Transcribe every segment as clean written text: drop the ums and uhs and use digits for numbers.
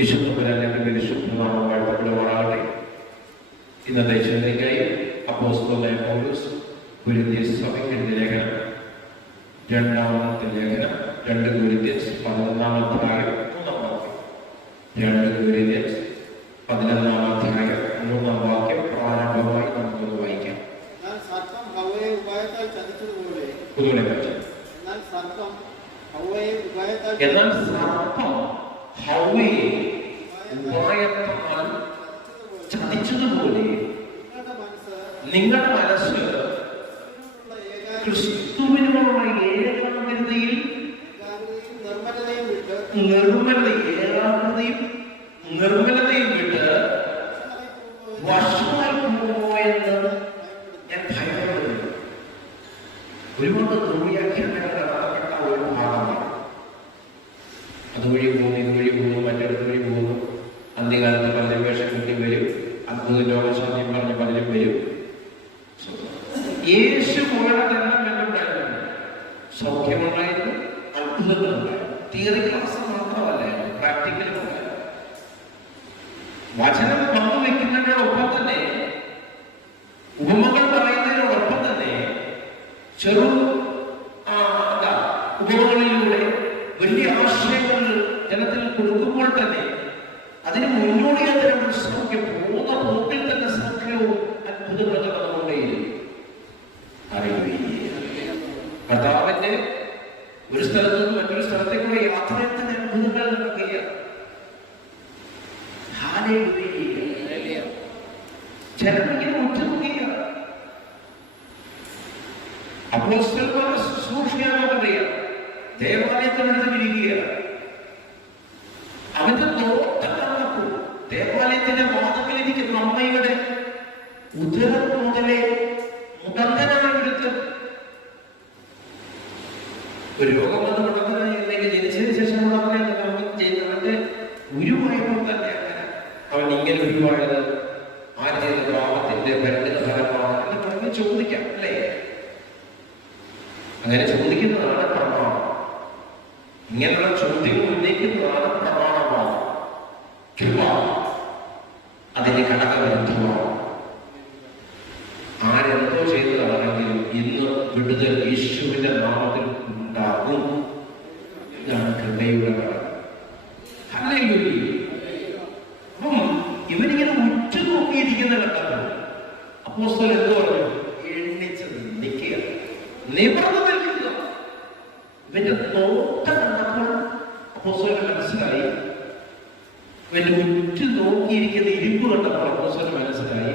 വിശുദ്ധപുരാന്റെ വിശുദ്ധനാമം വാഴ്ത്തപ്പെടുമാറാകട്ടെ. ഇന്നത്തെ ചിന്തയ്ക്കായി അപ്പോസ്തലനായ പൗലോസ് കൊരിന്ത്യർ സഭയ്ക്ക് എഴുതിയ ലേഖനം, രണ്ടാമത്തെ ലേഖനം 2 കൊരിന്ത്യർ 11-ാം അധ്യായം 3-ാം വാക്യം. 2 കൊരിന്ത്യർ 11-ാം അധ്യായം 3-ാം വാക്യം പ്രാരംഭമായി നമുക്കൊന്ന് വായിക്കാം. എന്നാൽ സർപ്പം ഹവ്വയെ ഉപായത്താൽ ചതിച്ചതുപോലെ നിങ്ങളുടെ മനസ്സ് ക്രിസ്തുവിനോടുള്ള ഏകാഗ്രതയിൽ നിർമ്മലതയും വിട്ട് വശമായി പോകുമോ എന്ന് ഞാൻ ഭയപ്പെടുന്നു. ഒരുപാട് ദുർവ്യാഖ്യാനങ്ങൾ നടത്തപ്പെട്ട ഒരു ഭാഗമാണ്. അതുവഴി പോകുന്നു, ഇതുവഴി പോകുന്നു, മറ്റൊരു വഴി പോകുന്നു. അന്ത്യകാലത്ത് പലരും വേഷം കിട്ടി വരും, അത്ഭുത രോഗശാന്തി പറഞ്ഞ് പലരും വരും. യേശു പോയതെല്ലാം എന്തുണ്ടായിരുന്നു? സൗഖ്യമുണ്ടായിരുന്നു, അത്ഭുതങ്ങളുണ്ടായിരുന്നു. തിയറി ക്ലാസ് മാത്രമല്ലായിരുന്നു, പ്രാക്ടിക്കലും ഉണ്ടായിരുന്നു. വചനം പങ്കുവെക്കുന്നതിനോടൊപ്പം തന്നെ, ഉപമകൾ പറയുന്നതിനോടൊപ്പം തന്നെ ചെറു ഉപമകളിലൂടെ വലിയ ആശയങ്ങൾ ജനത്തിൽ കൊടുക്കുമ്പോൾ തന്നെ അതിന് മുന്നോടിയായി തരുമ്പോൾ സൗഖ്യം പോകുന്ന പോക്കിൽ തന്നെ സൗഖ്യവും അത്ഭുതങ്ങളും നടന്നുകൊണ്ടേയിരിക്കും. കർത്താവിന്റെ ഒരു സ്ഥലത്ത് നിന്ന് മറ്റൊരു സ്ഥലത്തേക്കുള്ള യാത്രയിൽ തന്നെ അത്ഭുതങ്ങൾ നടക്കുകയാണ്. ജനമിങ്ങനെ ഉറ്റുനോക്കുകയാണ്. അപ്പോസ്തലന്മാർ ശുശ്രൂഷയാണെന്നറിയാം. ദേവാലയത്തിനടുത്ത് വിരിക്കുകയാണ്. അവന്റെ നോട്ടം നടക്കും. ദേവാലയത്തിന്റെ വാതിലിരിക്കുന്ന അമ്മയുടെ ഉദരം മുതലേ മുടന്തനായെടുത്ത് ഒരു രോഗം വന്ന് മുടന്തനായി അല്ലെങ്കിൽ ജനിച്ചതിന് ശേഷം അവന്റെ ഉരുവായപ്പോൾ തന്നെ അങ്ങനെ അവൻ ഇങ്ങനെ ഉരുവായത് ആര് ചെയ്ത പാപത്തിന്റെ പരിണിത ഫലമാണ് എന്ന് പറഞ്ഞ് ചോദിക്കാം, അല്ലേ? അങ്ങനെ ചോദിക്കുന്നതാണ് പ്രമാണം. ഇങ്ങനെയുള്ള ചോദ്യങ്ങൾ ഉന്നയിക്കുന്നതാണ് പ്രമാണമാണ്. അതിന്റെ ഘടകബന്ധമാണ്. ആരെന്തോ ചെയ്തതാണെങ്കിലും ഇന്ന് വിടുതൽ യേശുവിന്റെ നാമത്തിൽ ഉണ്ടാകും. ഇതാണ് കൃപയുടെ ഘടകം. അപ്പം ഇവനിങ്ങനെ ഉറ്റുനോക്കിയിരിക്കുന്ന ഘട്ടത്തിൽ അപ്പോസ്തലൻ എന്തോ പറഞ്ഞു? എണ്ണിച്ച് നിൽക്കുക, നിവർന്നു നിൽക്കുക. ഇവന്റെ നോട്ടം കണ്ടപ്പോൾ അപ്പോസ്തലന് മനസ്സിലായി. ഇവന്റെ ഉറ്റു നോക്കിയിരിക്കുന്ന ഇരിപ്പ് കണ്ടപ്പോൾ അപ്പോസ്തലന് മനസ്സിലായി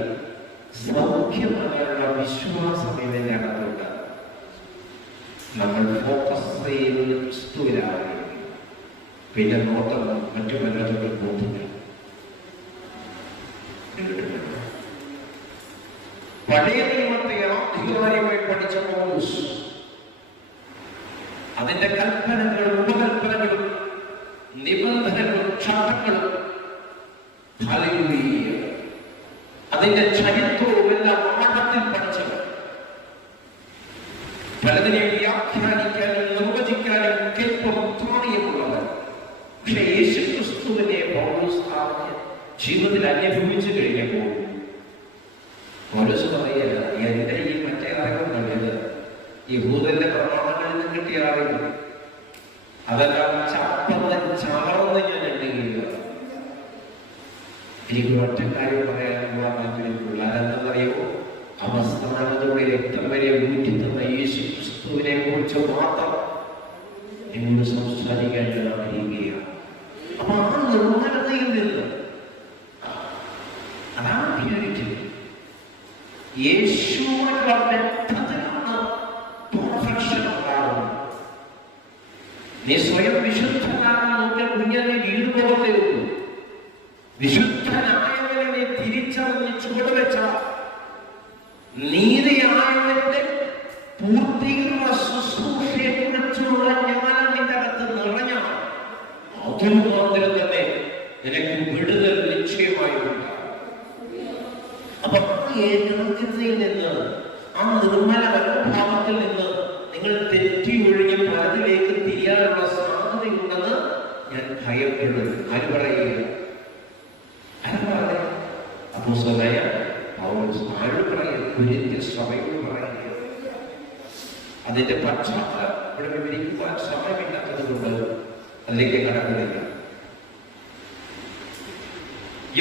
സൗഖ്യമാകാനുള്ള വിശ്വാസം ഇവന്റെ അകത്തുണ്ട്. നമ്മൾ ഫോക്കസ് ചെയ്യുന്നത് ക്രിസ്തുവിലാണ്. പിന്നെ നോട്ടം മറ്റു പലതും പോകുന്നില്ല. പഴയ നിയമത്തെ അധികാരിയുമായി പഠിച്ച പൗലോസ് അതിന്റെ കൽപ്പനകളും ഉപകൽപ്പനകളും നിബന്ധനകളും ചട്ടങ്ങളും അതിന്റെ ചരിത്രവും എല്ലാം ആഴത്തിൽ പഠിച്ചവർ. പലതിനെ വ്യാഖ്യാനിക്കാനും നിർവചിക്കാനും കേൾപ്പുറത്തുള്ളവർ. പക്ഷെ യേശു ക്രിസ്തുവിനെ പൗലോസ് ജീവിതത്തിൽ അനുഭവിച്ചു കഴിഞ്ഞപ്പോൾ പൗലോസ് പറയുകയല്ല, എന്റെ ഈ മറ്റേ അറിവുള്ളത് യഹൂദന്റെ പ്രമാണങ്ങളിൽ നിന്ന് കിട്ടിയ അറിവ്, അതെല്ലാം ചാർന്ന് ഞാൻ എണ്ണുകയില്ല. എനിക്ക് ഒറ്റ കാര്യം പറയാനുള്ള താല്പര്യമുള്ള അതെന്താണെന്നറിയോ? അവസാനത്തോടെ രക്തം വരെ ഊറ്റി തന്ന യേശു ക്രിസ്തുവിനെ കുറിച്ച് മാത്രം എന്നോട് സംസാരിക്കാൻ ഞാൻ ആഗ്രഹിക്കുകയാണ്. അപ്പൊ ആ നിർമ്മലതയിൽ നിന്ന്, അതാണ് പ്യൂരിറ്റി. യേശുവിനുള്ള ബന്ധത്തിലാണ് പെർഫെക്ഷൻ ഉണ്ടാകുന്നത്. നീ സ്വയം വിശുദ്ധനാകാൻ നോക്കിയാൽ കുഞ്ഞിനെ വീട് പോകത്തേ ഉള്ളൂ. വിശുദ്ധനായവനെ നീ തിരിച്ചറിഞ്ഞ് ചുവട് വെച്ച നീതിയായവന്റെ പൂർത്തീകരണ ശുശ്രൂഷയെ കുറിച്ചുള്ള ജ്ഞാനം നിന്റെ അകത്ത് നിറഞ്ഞ അതുമാത്രം തന്നെ നിനക്ക് വിടുതൽ നിശ്ചയമായിട്ടുണ്ട്. അപ്പൊ ഏകാഗ്രതയിൽ നിന്ന്, ആ നിർമ്മല മനോഭാവത്തിൽ നിന്ന് നിങ്ങൾ തെറ്റി ഒഴിഞ്ഞ് പലതിലേക്ക് തിരിയാനുള്ള സാധ്യതയുണ്ടെന്ന് ഞാൻ ഭയപ്പെടുന്നു. ആര് പറയുക? അപ്പോസ്തലനായ പൗലോസ് ആരോട് പറയുക? കൊരിന്ത്യൻ സഭയോട് പറയുക. അതിന്റെ പശ്ചാത്തലം ഇവിടെ വിവരിക്കുവാൻ സമയമില്ലാത്തത് കൊണ്ട് അതിലേക്ക് കടക്കുന്നില്ല.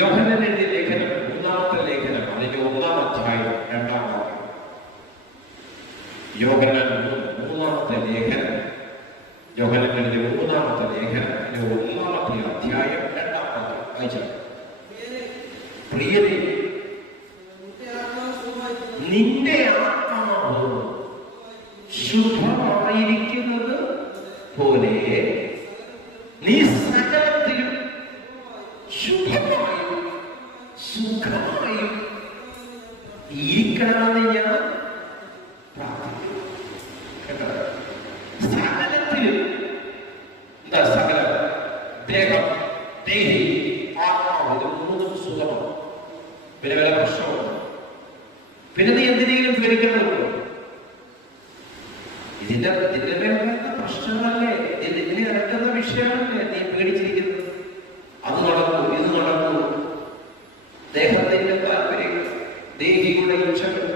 യോഹന്നാൻ എഴുതിയ ലേഖനം, 3-ാമത്തെ ലേഖനം, അതിന്റെ 1-ാം അധ്യായം 2-ാം വാക്യം. യോഹന്നാൻ 3-ാമത്തെ ലേഖനം, യോഹന്നാൻ എഴുതിയ 3-ാമത്തെ ലേഖനം, അതിന്റെ 1-ാമത്തെ അധ്യായം 2-ാം വാക്യം വായിച്ചാൽ, പ്രിയരേ, നിന്റെ ആത്മാവ് ശുദ്ധമായിരിക്കുന്നത് പോലെ നീ സകലത്തിലും ശുദ്ധമായും സുഖമായും ഇരിക്കണമെന്ന് ഞാൻ പ്രാർത്ഥിക്കുന്നു. സകലത്തിലും എന്താ സകലം? ദേഹം, ദേഹി, ആത്മാവ്, ഇത് മൂന്നും സുഖമാണ്. പിന്നെ വല്ല പ്രശ്നമാണ്? പിന്നെ നീ എന്തിനെങ്കിലും പേടിക്കേണ്ടതുണ്ടോ? ഇതിന്റെ മേലുള്ള പ്രശ്നങ്ങളല്ലേ, ഇതിനെ നടക്കുന്ന വിഷയമല്ലേ നീ പേടിച്ചിരിക്കുന്നത്? അത് നടക്കൂ, ഇത് നടക്കൂ, ദേഹത്തിന്റെ താല്പര്യങ്ങൾ, ദേഹിയുടെ ഇച്ഛകൾ,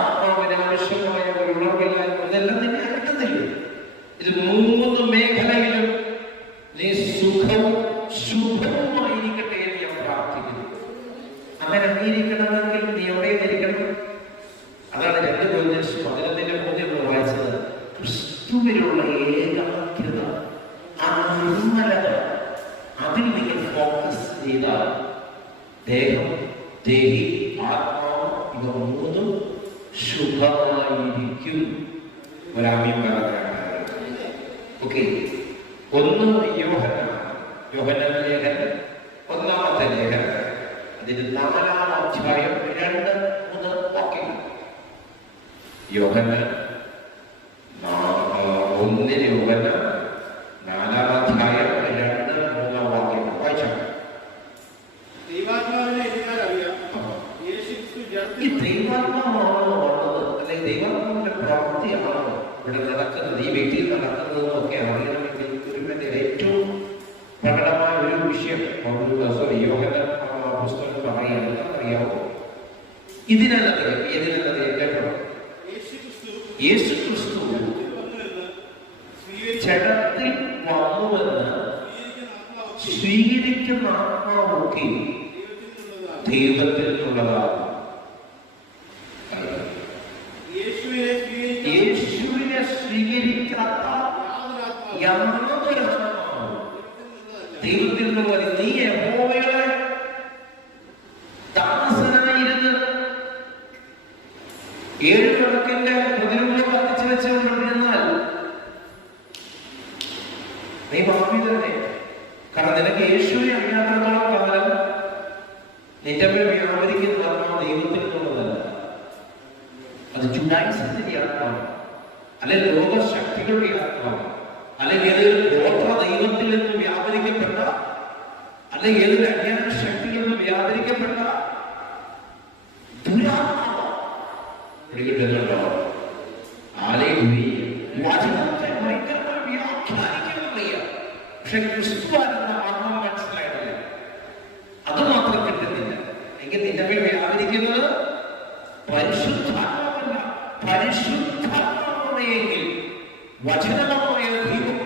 ആത്മാവിന് ആവശ്യമായ ഒരു ഉണർവില്ലായ്മ, ഇതെല്ലാം നിന്നെ അടക്കുന്നില്ല. ഇത് 3 മേഖലയിലും നീ സുഖവും ശുഭവുമായിരിക്കട്ടെ എന്ന് ഞാൻ പ്രാർത്ഥിക്കുന്നു. അങ്ങനെ അംഗീകരിക്കണമെങ്കിൽ നീ എവിടെ ഇരിക്കണം? അതാണ് 2 Corinthians 11:3 വായിച്ചത്. ക്രിസ്തുവിലുള്ള ഏകാഗ്രത, ആ നിർമ്മലത, അതിൽ നിങ്ങൾ ഫോക്കസ് ചെയ്താൽ ദേഹം, ദേഹി, ആത്മാവ്, ഇവ 3 ശുഭമായിരിക്കും. ഒരാമ്യം പറയാൻ ഓക്കെ. 1 യോഹന്നാൻ ലേഖനം, 1-ാമത്തെ ലേഖനം, അതിന്റെ 4-ാം അധ്യായം 2-3 വാക്യങ്ങൾ. യോഹന്നാൻ 4-ാം അധ്യായം 2-3 വാക്യങ്ങൾ വായിച്ചാൽ, ഈ ദൈവാത്മാവാണോ ഉള്ളത്, അല്ലെങ്കിൽ ദൈവാത്മാവിന്റെ പ്രവൃത്തിയാണോ ഇവിടെ നടക്കുന്നത്, ഈ വ്യക്തിയിൽ നടക്കുന്നതും ഒക്കെ അറിയണമെങ്കിൽ ഗുരുവിന്റെ ഏറ്റവും പ്രകടമായ ഒരു വിഷയം യോഹന്നാൻ പുസ്തകം പറയുന്നത് അറിയാമോ? ഇതിനല്ലത് കേട്ടോ, യേശു ക്രിസ്തു ജഡത്തിൽ വന്നുവെന്ന് സ്വീകരിക്കുന്ന ആത്മാവൊക്കെ ദൈവത്തിൽ നിന്നുള്ളതാണ്. യേശുവിനെ സ്വീകരിക്കാത്ത യാതൊരു ആത്മാവും ദൈവത്തിൽ നിന്നുള്ളത്. നീ യഹോവയുടെ ദാസനായിരുന്ന് 7 വിളക്കിന്റെ പ്രതിരൂപം കത്തിച്ചു വെച്ചുകൊണ്ടിരുന്നാൽ നീ പാപി തന്നെ. കാരണം നിനക്ക് യേശുവിനെ അറിയാത്തത്തോളം കാലം നിന്റെ മേൽ വ്യാപരിക്കുന്ന ആത്മാവ് ദൈവത്തിൽ നിന്നുള്ളതല്ല. അത് ജുഡായിസത്തിന്റെ ആത്മാവ്, അല്ലെങ്കിൽ ലോകശക്തികളുടെ ആത്മാവ്, അല്ലെങ്കിൽ ഏതൊരു ഗോത്ര ദൈവത്തിൽ നിന്ന് വ്യാപരിക്കപ്പെട്ട, അല്ലെങ്കിൽ ഏതൊരു അജ്ഞാന ശക്തിയിൽ നിന്ന് വ്യാപരിക്കപ്പെട്ട ദുരാത്മാവ് പിടികിട്ടുന്നുണ്ടോ? വചനത്തെ ഭയങ്കരമായി വ്യാഖ്യാനിക്കുന്നില്ല. പക്ഷെ ക്രിസ്തുവാനെന്ന ആത്മാവ് മനസ്സിലായിട്ടില്ല, അത് മാത്രം കിട്ടുന്നില്ല. എങ്കിൽ നിന്റെ മേൽ വ്യാപരിക്കുന്നത് പരിശുദ്ധാത്മാവല്ല, പരിശുദ്ധാത്മാവെങ്കിൽ വചനമായ ദൈവം,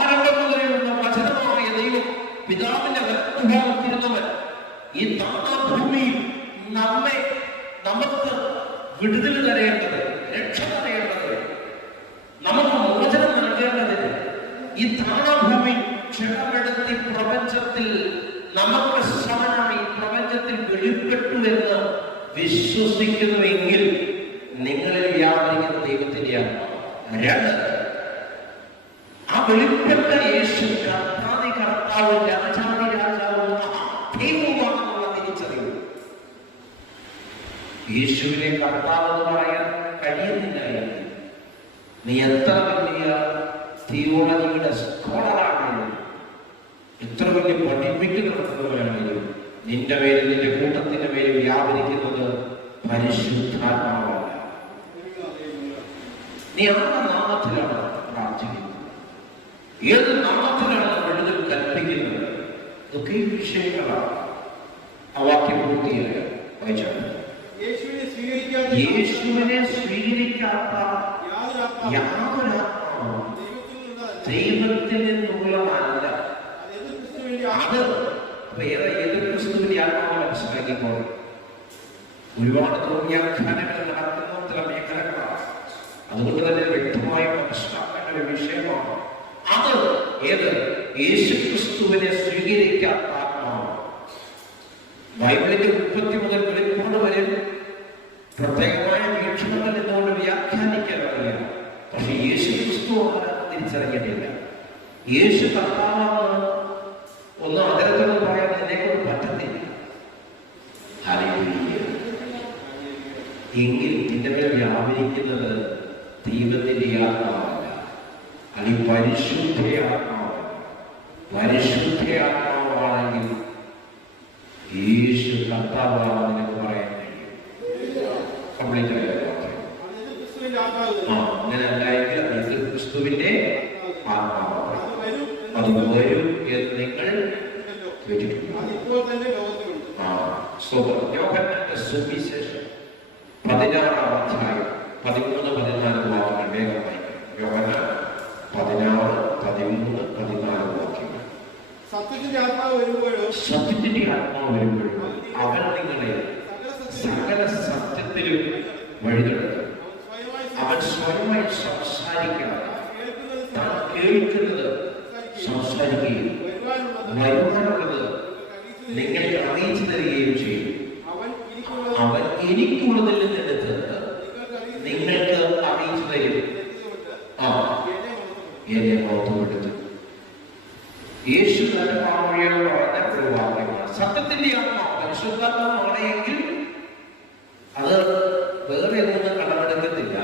ആരംഭം മുതലുള്ള വചനമായ ദൈവം, പിതാവിന്റെ വലത്തുഭാഗത്തിരുന്നവൻ ഈ ഭൂമിയിൽ നമുക്ക് വിടുതൽ തരേണ്ടത്, രക്ഷ തരേണ്ടത്, നമുക്ക് മോചനം നൽകേണ്ടതിന് ഈ താണഭൂമി ക്ഷണമെടുത്തി പ്രപഞ്ചത്തിൽ നമുക്ക് സമനായി പ്രപഞ്ചത്തിൽ വെളിപ്പെട്ടു എന്ന് വിശ്വസിക്കുന്നുവെങ്കിൽ നിങ്ങളിൽ വ്യാപരിക്കുന്ന ദൈവത്തിന്റെ ആത്മാവ്. 2, ആ വെളിപ്പെട്ട യേശു കർത്താതി കർത്താവ്, രാജാതി രാജാവ്, ദൈവമാണെന്നുള്ള തിരിച്ചറിവ്. യേശുവിനെ കർത്താവ് എന്ന് പറയാൻ കഴിയുന്നില്ല. നീ എത്ര വലിയ തിയോളജിയുടെ സ്കോളറാണെങ്കിലും, എത്ര വലിയ പഠിപ്പിക്ക് നടത്തുന്നവരാണെങ്കിലും, നിന്റെ പേര്, നിന്റെ കൂട്ടത്തിന്റെ പേര് വ്യാപരിക്കുന്നത് പരിശുദ്ധാത്മാവല്ല. നീ ആരുടെ നാമത്തിലാണ് പ്രാർത്ഥിക്കുന്നത്? ഏത് നാമത്തിലാണ് വിടുതൽ കൽപ്പിക്കുന്നത്? ഇതൊക്കെ വിഷയങ്ങളാണ്. ആ വാക്യം പൂർത്തിയായ വായിച്ചാൽ യേശുവിനെ സ്വീകരിക്കാത്ത യാതൊരു ദൈവത്തിൽ നിന്നുള്ളതല്ല. അത് വേറെ ഏത് ക്രിസ്തുവിന്റെ ആത്മാവ് മനസ്സിലാക്കിയപ്പോൾ ഒരുപാട് തോന്നിയാഖ്യാനങ്ങൾ നടക്കുന്ന ചില മേഖലകളാണ്. അതുകൊണ്ട് തന്നെ വ്യക്തമായി മനസ്സിലാക്കേണ്ട ഒരു വിഷയമാണ് അത്. ഏത്? യേശു ക്രിസ്തുവിനെ സ്വീകരിക്കാത്ത ആത്മാവ്. ബൈബിളിന്റെ ഉൽപ്പത്തി മുതൽ വെളിപ്പാട് വരെ പ്രത്യേകമായ വീക്ഷണത്തിൽ നിന്നുകൊണ്ട് വ്യാഖ്യാനിക്കാൻ കഴിയില്ല. പക്ഷെ യേശു ക്രിസ്തു തിരിച്ചറിഞ്ഞിട്ടില്ല. യേശു കർത്താവാണ് ഒന്നും അതരത്തൊന്നും പറയാൻ എന്നെക്കൊണ്ട് പറ്റത്തില്ല. എങ്കിൽ നിന്റെ മേൽ വ്യാപരിക്കുന്നത് ദൈവത്തിന്റെ ആത്മാവല്ല, അല്ലെങ്കിൽ പരിശുദ്ധ ആത്മാവല്ല. പരിശുദ്ധ ആത്മാവാണെങ്കിൽ യേശു കർത്താവാണെന്ന് നിനക്ക് പറയാൻ കഴിയും. കംപ്ലീറ്റ് ആയ അങ്ങനെ അല്ലായെങ്കിൽ അത് ക്രിസ്തുവിന്റെ ആത്മാവാണ്. അത് വരും എന്ന് നിങ്ങൾ കേട്ടിട്ടുണ്ട്. യോഹന്നാന്റെ സുവിശേഷം 16-ാം അധ്യായം 13-14 വാക്യങ്ങൾ വേഗം വായിക്കണം. യോഹന്നാൻ 16, 13, 14 വാക്യങ്ങൾ. സത്യത്തിന്റെ ആത്മാവ് വരുമ്പോഴും അവൻ നിങ്ങളെ സകല സത്യത്തിലും വഴിതെടുക്കും. അവൻ സ്വയമായി സംസാരിക്കാതെ താൻ കേൾക്കുന്നത് സംസാരിക്കുകയും വരുവാനുള്ളത് നിങ്ങൾക്ക് അറിയിച്ചു തരികയും ചെയ്യും. അവൻ എനിക്കുള്ളതിൽ നിന്നെടുത്ത് നിങ്ങൾക്ക് അറിയിച്ചു തരും. എന്നെ ഓർത്തുകൊടുത്തു. യേശു തന്റെ പാമൊഴിയോട് പറഞ്ഞ ഒരു വാക്യമാണ്. സത്യത്തിന്റെ ആത്മാവ് പരിശുദ്ധാത്മാവാണെങ്കിൽ അത് വേറെ ഒന്നും കടമെടുക്കത്തില്ല,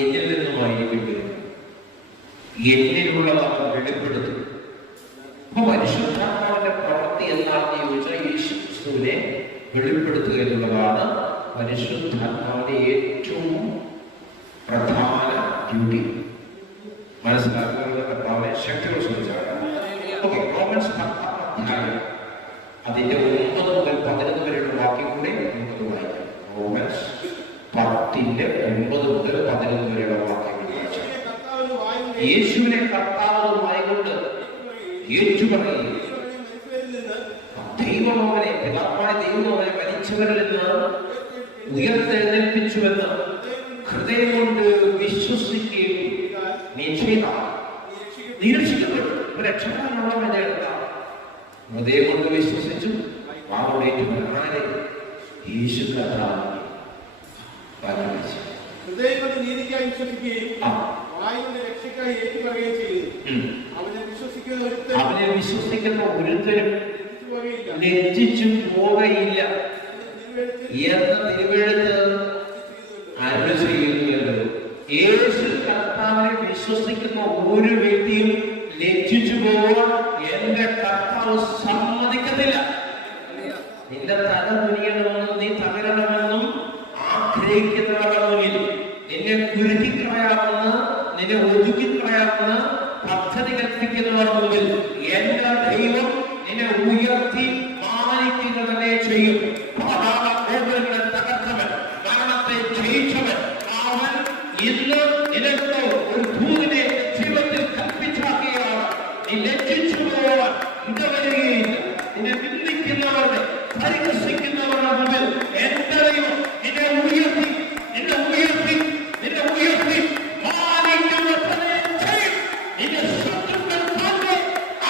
എന്നിൽ നിന്നുമായിരിക്കും വരുന്നത്. എന്നിലുള്ളത് അവൻ വെളിപ്പെടുത്തും. അപ്പൊ പരിശുദ്ധാത്മാവിന്റെ പ്രവൃത്തി എന്താണെന്ന് ചോദിച്ചാൽ യേശു ക്രിസ്തുവിനെ വെളിപ്പെടുത്തുക എന്നുള്ളതാണ് പരിശുദ്ധാത്മാവിന്റെ ഏറ്റവും പ്രധാന ഡ്യൂട്ടി. മനസ്സിലാക്കുന്നത് കർത്താവിനെ ശക്തിയോട് ശ്രമിച്ചാണ്. ഓക്കെ, റോമൻസ് 10-ാം അധ്യായം അതിന്റെ 9 മുതൽ 11 വരെയുള്ള വാക്യം കൂടെ നമുക്കത് വായിക്കാം. റോമൻസ് 10-ന്റെ 9 മുതൽ 11 വരെയുള്ള വാക്യങ്ങൾ വായിച്ചാൽ യേശുവിനെ കർത്താവുമായി കൊണ്ട് ഏറ്റുപറയുകയും ദൈവമോനെ പിതാവായ ദൈവമോനെ മരിച്ചവരിൽ നിന്ന് ഉയർത്തെഴുന്നേൽപ്പിച്ചുവെന്ന് ഹൃദയം കൊണ്ട് വിശ്വസിക്കുകയും നീ ചെയ്താൽ നീ രക്ഷിക്കപ്പെട്ടു. രക്ഷപ്പെടാനുള്ള എടുക്കാം. ഹൃദയം കൊണ്ട് വിശ്വസിച്ചു വാങ്ങേറ്റു യേശു കർത്താവ് ഹൃദയം കൊണ്ട് നീതിക്കായി വിശ്വസിക്കുകയും വായുവിന്റെ രക്ഷയ്ക്കായി ഏറ്റുപറയുകയും ചെയ്തു. അവനെ വിശ്വസിക്കുന്ന ഒരുത്തരും ലജ്ജിച്ചു പോകയില്ല എന്ന് തിരുവെഴുത്ത് അരുളി ചെയ്യുന്നുവല്ലോ. യേശു കർത്താവിനെ വിശ്വസിക്കുന്ന ഒരു വ്യക്തിയും ലജ്ജിച്ചു പോകാൻ എന്റെ കർത്താവ് സമ്മതിക്കത്തില്ല. നിന്റെ തല കുനിയണമെന്നും നീ തകരണമെന്നും ആഗ്രഹിക്കുന്നവരാണെങ്കിൽ നിന്നെ കുരുക്കിക്കളയാമെന്ന് നിന്നെ ഒതുക്കിക്കളയാമെന്ന് പദ്ധതി കൽപ്പിക്കുന്നവർ മുമ്പിൽ എന്റെ ദൈവം നിന്നെ ഉയർത്തി മാനിക്കുക തന്നെ ചെയ്യും. പാതാളഗോപുരങ്ങളെ തകർത്തവൻ, മരണത്തെ ജയിച്ചവൻ, അവൻ ഇന്ന് നിനക്ക് ഒരു ദൂതനെ ജീവിതത്തിൽ കൽപ്പിച്ചാക്കിയാണ്. നീ ലജ്ജിച്ചു പോവാൻ ഇടവരികയില്ല. നിന്നെ നിന്ദിക്കുന്നവരുടെ പരിഹസിക്കുന്നവരുടെ മുമ്പിൽ എന്റെ ദൈവം നിന്നെ ഉയർത്തി നിന്നെ ഉയർത്തി നിന്നെ ഉയർത്തി മാനിക്കുക തന്നെ ചെയ്യും. നിന്റെ ശത്രുക്കൾ കണ്ട്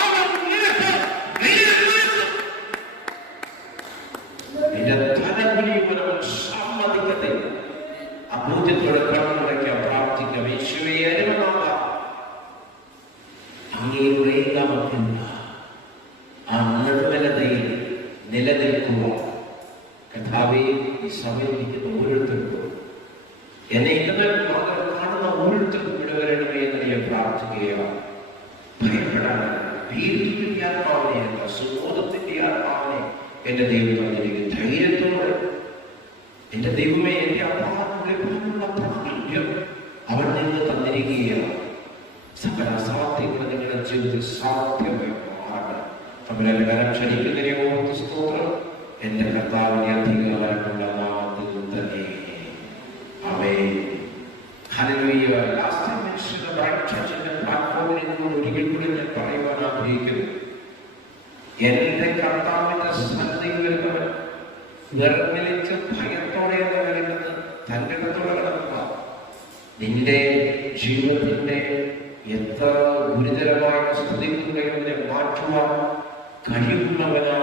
അവൻ നിനക്ക് നിന്റെ ധനകുലീപനവും സമ്മതിക്കത്തില്ല. അബോധ്യത്തോടെ കണ്ണുടയ്ക്കാൻ പ്രാർത്ഥിക്കാം. യേശുവേ അരുമനാഥ, അങ്ങയുടെ ഏകാമത്തില്ല ആ നിർമ്മലതയിൽ നിലനിൽക്കുക. കഥാവേ, ഈ സമയത്തിരിക്കുന്ന ഓരോരുത്തർക്കും എന്നെ ഇന്നലെ കാണുന്ന ഓരോരുത്തർക്കും ഇടവരണമേ എന്ന് ഞാൻ പ്രാർത്ഥിക്കുകയാണ്. ഭയപ്പെടാതെ ഭീതിയുടെ ആത്മാവിനെയല്ല, സുബോധത്തിന്റെ ആത്മാവിനെ എന്റെ ദൈവം തന്നിരിക്കും. ധൈര്യത്തോടെ എന്റെ ദൈവമേ, എന്റെ അപ്പാനുള്ള പ്രാഗൽഭ്യം അവൻ നിന്ന് തന്നിരിക്കുകയാണ്. സകല സാധ്യങ്ങൾ നിങ്ങളുടെ ജീവിതത്തിൽ സാധ്യമായി മാറണം. തമ്മിലെ കരം ക്ഷണിക്കുന്നതിനെ ഓർത്ത് സ്തോത്രം. എന്റെ കർത്താവിന്റെ അധികാരമുള്ള നാമത്തിൽ തന്നെ. ആമേൻ. ഹല്ലേലൂയ. ലാസ്റ്റ് മെൻഷൻ ബ്രൈറ്റ് ചർച്ചിന്റെ പ്ലാറ്റ്ഫോമിൽ നിന്നുകൊണ്ട് ഒരിക്കൽ കൂടി ഞാൻ പറയുവാൻ ആഗ്രഹിക്കുന്നു. എന്റെ കർത്താവിന്റെ സന്നിധിയിൽ വരുന്നവൻ നിർമ്മലിച്ച് ഭയത്തോടെ വരുന്നത് തന്റെ ഇടത്തോടെ നടക്കുക. നിന്റെ ജീവിതത്തിന്റെ എത്ര ഗുരുതരമായ സ്ഥിതികളെ മാറ്റുവാൻ കഴിവുള്ളവനാണ്